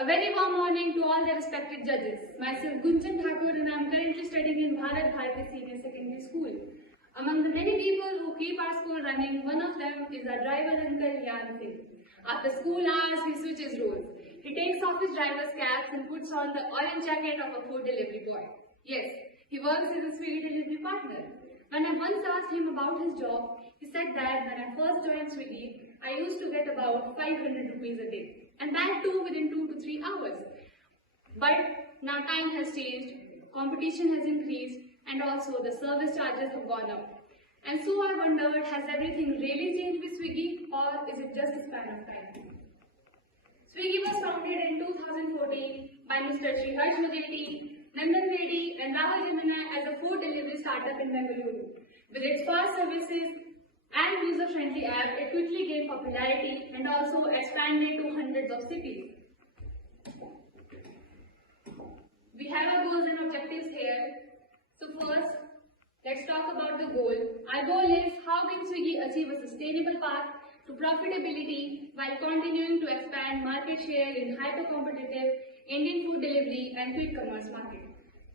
A very warm morning to all the respected judges. Myself Gunjan Thakur and I am currently studying in Bharat Bharati Senior Secondary School. Among the many people who keep our school running, one of them is our driver uncle Yan Singh. After school hours, he switches roles. He takes off his driver's cap and puts on the orange jacket of a food delivery boy. Yes, he works as a Swiggy delivery partner. When I once asked him about his job, he said that when I first joined Swiggy, I used to get about 500 rupees a day. And that too within 2 to 3 hours. But now time has changed, competition has increased, and also the service charges have gone up. And so I wondered, has everything really changed with Swiggy, or is it just a span of time? Swiggy was founded in 2014 by Mr. Sriharsh Vajeti, Nandan Reddy and Rahul Jamina as a food delivery startup in Bengaluru. With its fast services and user-friendly app, it quickly gained popularity and also expanded to hundreds of cities. We have our goals and objectives here. So first, let's talk about the goal. Our goal is how can Swiggy achieve a sustainable path to profitability while continuing to expand market share in hyper-competitive Indian food delivery and quick commerce market.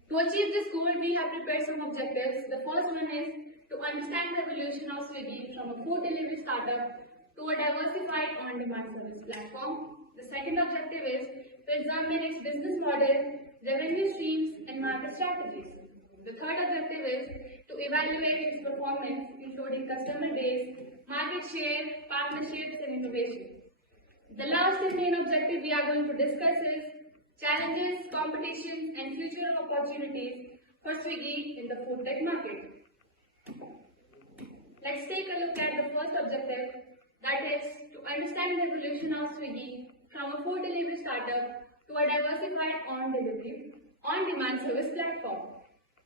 To achieve this goal, we have prepared some objectives. The first one is to understand the evolution of Swiggy from a food delivery startup to a diversified on-demand service platform. The second objective is to examine its business model, revenue streams, and market strategies. The third objective is to evaluate its performance, including customer base, market share, partnerships, and innovation. The last and main objective we are going to discuss is challenges, competition, and future opportunities for Swiggy in the food tech market. Let's take a look at the first objective, that is to understand the evolution of Swiggy from a food delivery startup to a diversified on-demand service platform.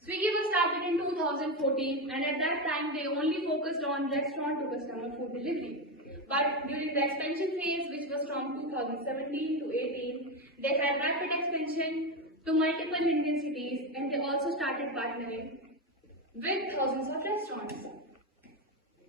Swiggy was started in 2014 and at that time they only focused on restaurant to customer food delivery. But during the expansion phase, which was from 2017 to 18, they had rapid expansion to multiple Indian cities and they also started partnering with thousands of restaurants.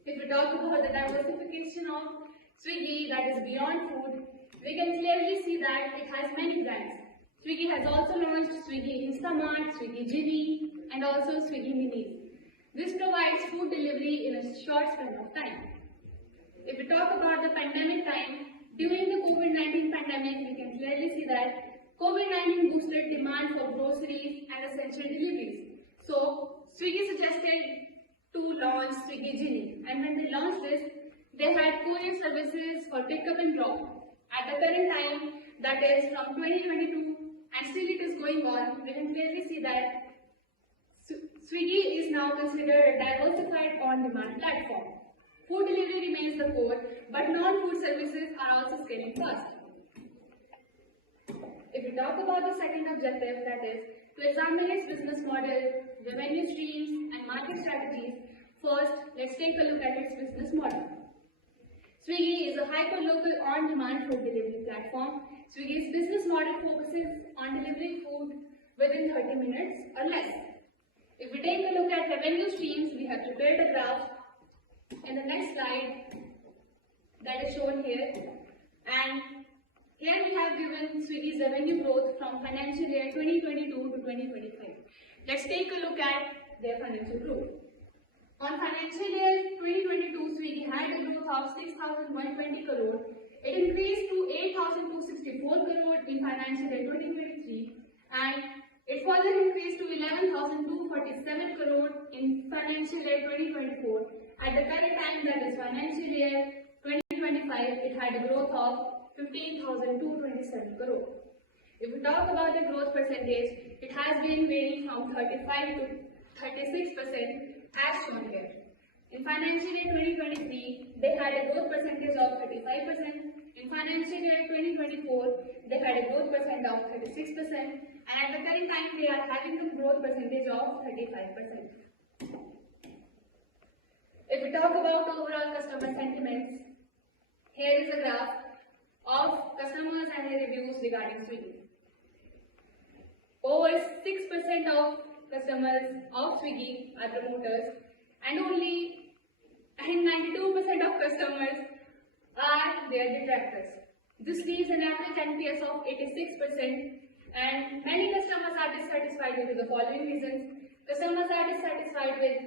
If we talk about the diversification of Swiggy, that is beyond food, we can clearly see that it has many brands. Swiggy has also launched Swiggy Instamart, Swiggy Jimmy, and also Swiggy Minis. This provides food delivery in a short span of time. If we talk about the pandemic time, during the COVID-19 pandemic, we can clearly see that COVID-19 boosted demand for groceries and essential deliveries. So, Swiggy suggested to launch Swiggy Genie, and when they launched this, they had courier services for pickup and drop. At the current time, that is from 2022, and still it is going on, we can clearly see that Swiggy is now considered a diversified on-demand platform. Food delivery remains the core, but non-food services are also scaling fast. If we talk about the second objective, that is to examine its business model, revenue streams, and market strategies, first, let's take a look at its business model. Swiggy is a hyper-local on-demand food delivery platform. Swiggy's business model focuses on delivering food within 30 minutes or less. If we take a look at revenue streams, we have prepared a graph in the next slide that is shown here, and here we have given Swiggy's revenue growth from financial year 2022 to 2025. Let's take a look at their financial growth. On financial year 2022, Swiggy had a growth of 6,120 crore. It increased to 8,264 crore in financial year 2023, and it further increased to 11,247 crore in financial year 2024. At the current time, that is financial year 2025, it had a growth of 15,227 crore. If we talk about the growth percentage, it has been varying from 35 to 36% as shown here. In financial year 2023, they had a growth percentage of 35%. In financial year 2024, they had a growth percent of 36%. And at the current time, they are having a growth percentage of 35%. If we talk about overall customer sentiments, here is a graph of customers and their reviews regarding Swiggy. Over 6% of customers of Swiggy are promoters, and only 92% of customers are their detractors. This leaves an average NPS of 86%, and many customers are dissatisfied due to the following reasons. Customers are dissatisfied with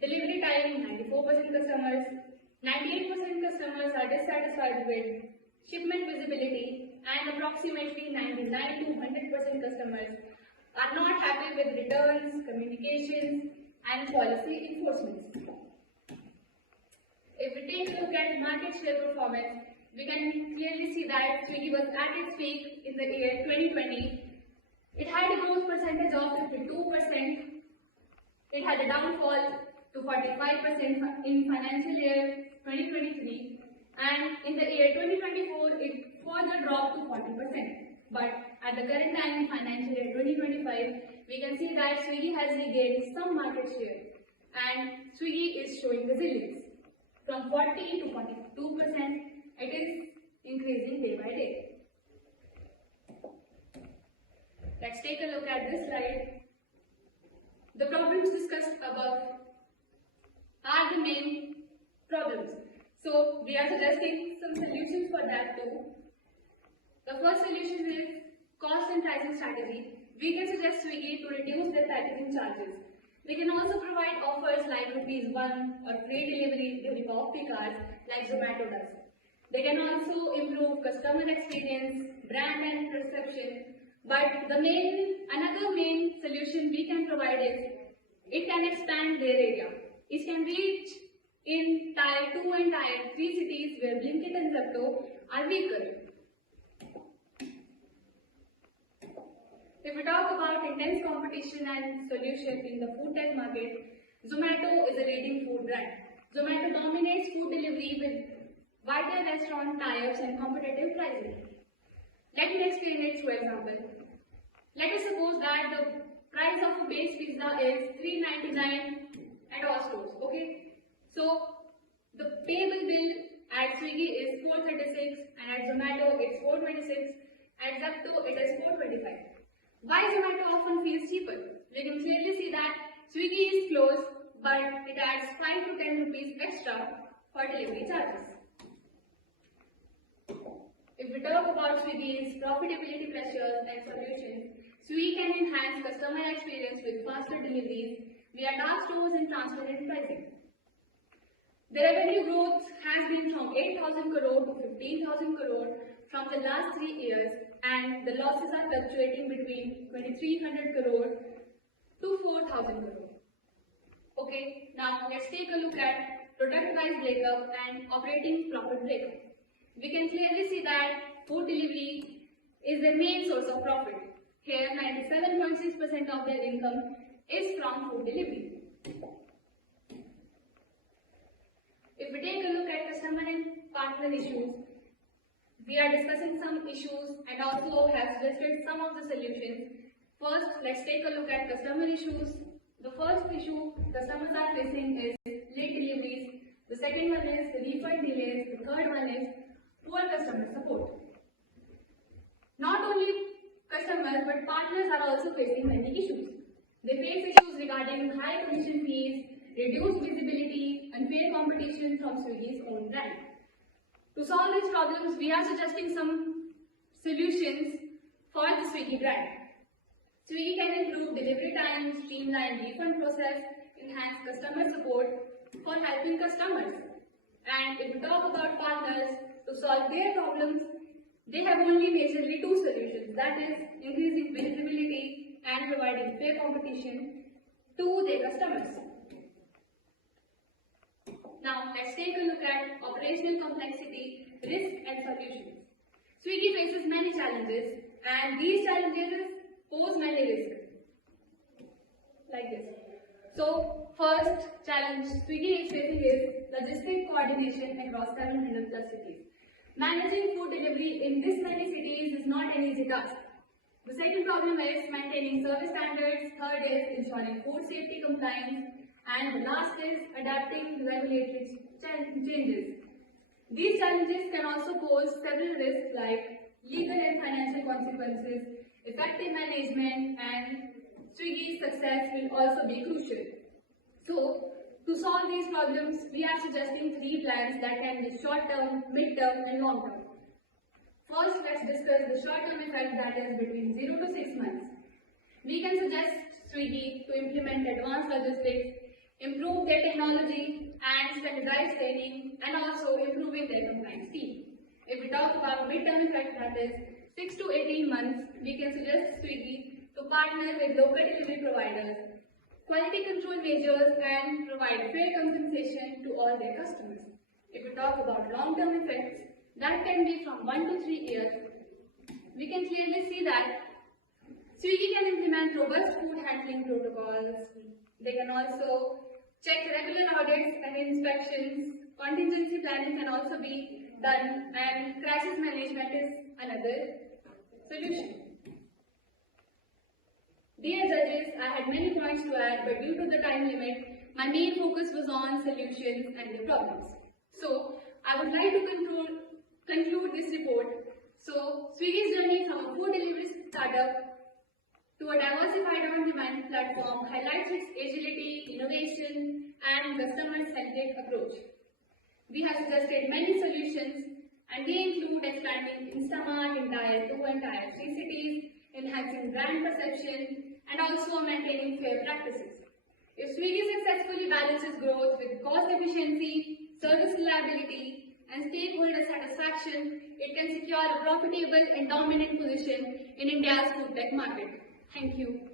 delivery time, 94% customers, 98% customers are dissatisfied with shipment visibility, and approximately 99 to 100% customers are not happy with returns, communications, and policy enforcement. If we take a look at market share performance, we can clearly see that Swiggy was at its peak in the year 2020. It had a growth percentage of 52%. It had a downfall to 45% in financial year 2023, and in the year 2024 it further dropped to 40%. But at the current time in financial year 2025, we can see that Swiggy has regained some market share, and Swiggy is showing resilience. From 40 to 42%, it is increasing day by day. Let's take a look at this slide. The problems discussed above are the main problems. So we are suggesting some solutions for that too. The first solution is cost and pricing strategy. We can suggest Swiggy to reduce their packaging charges. They can also provide offers like ₹1 or free delivery during off-peak hours like Zomato does. They can also improve customer experience, brand and perception. But another main solution we can provide is it can expand their area. It can reach in Tier 2 and Tier 3 cities where Blinkit and Zepto are weaker. If we talk about intense competition and solution in the food tech market, Zomato is a leading food brand. Zomato dominates food delivery with wider restaurant tie-ups and competitive pricing. Let me explain it through example. Let us suppose that the price of a base pizza is $3.99 at all stores. Okay, so the payable bill at Swiggy is $4.36, and at Zomato it's $4.26. At Zepto it is $4.25. Why Zomato often feels cheaper? We can clearly see that Swiggy is close, but it adds 5 to 10 rupees extra for delivery charges. If we talk about Swiggy's profitability pressures and solutions, Swiggy can enhance customer experience with faster deliveries via dark stores and transparent pricing. The revenue growth has been from 8,000 crore to 15,000 crore from the last 3 years, and the losses are fluctuating between 2,300 crore to 4,000 crore. Okay, now let's take a look at product-wise breakup and operating profit breakup. We can clearly see that food delivery is the main source of profit. Here, 97.6% of their income is from food delivery. If we take a look at customer and partner issues, we are discussing some issues and also have suggested some of the solutions. First, let's take a look at customer issues. The first issue customers are facing is late deliveries. The second one is refund delays. The third one is poor customer support. Not only customers but partners are also facing many issues. They face issues regarding high commission fees, reduced visibility, unfair competition from Swiggy's own brand. To solve these problems, we are suggesting some solutions for the Swiggy brand. Swiggy can improve delivery time, streamline refund process, enhance customer support for helping customers. And if we talk about partners, to solve their problems, they have only majorly 2 solutions, that is increasing visibility and providing fair competition to their customers. Now let's take a look at operational complexity, risk and solutions. Swiggy faces many challenges, and these challenges pose many risks. Like this. So first challenge Swiggy is facing is logistic coordination across 700 plus cities. Managing food delivery in this many cities is not an easy task. The second problem is maintaining service standards. Third is ensuring food safety compliance. And the last is adapting to regulatory changes. These challenges can also pose several risks like legal and financial consequences, effective management, and Swiggy's success will also be crucial. So, to solve these problems, we are suggesting 3 plans that can be short-term, mid-term, and long-term. First, let's discuss the short-term effect, that is between 0 to 6 months. We can suggest Swiggy to implement advanced logistics, improve their technology and standardized training, and also improving their compliance team. If we talk about mid-term effect, that is 6 to 18 months, we can suggest Swiggy to partner with local delivery providers, quality control measures, and provide fair compensation to all their customers. If we talk about long-term effects, that can be from 1 to 3 years. We can clearly see that Swiggy can implement robust food handling protocols. They can also check regular audits and inspections. Contingency planning can also be done, and crisis management is another solution. Dear judges, I had many points to add, but due to the time limit, my main focus was on solutions and the problems. So, I would like to conclude this report. So, Swiggy's journey from a food delivery startup to a diversified on-demand platform highlights its agility, innovation, and customer-centric approach. We have suggested many solutions, and they include expanding Instamart in Tier 2 and Tier 3 cities, enhancing brand perception, and also maintaining fair practices. If Swiggy successfully balances growth with cost efficiency, service reliability, and stakeholder satisfaction, it can secure a profitable and dominant position in India's food tech market. Thank you.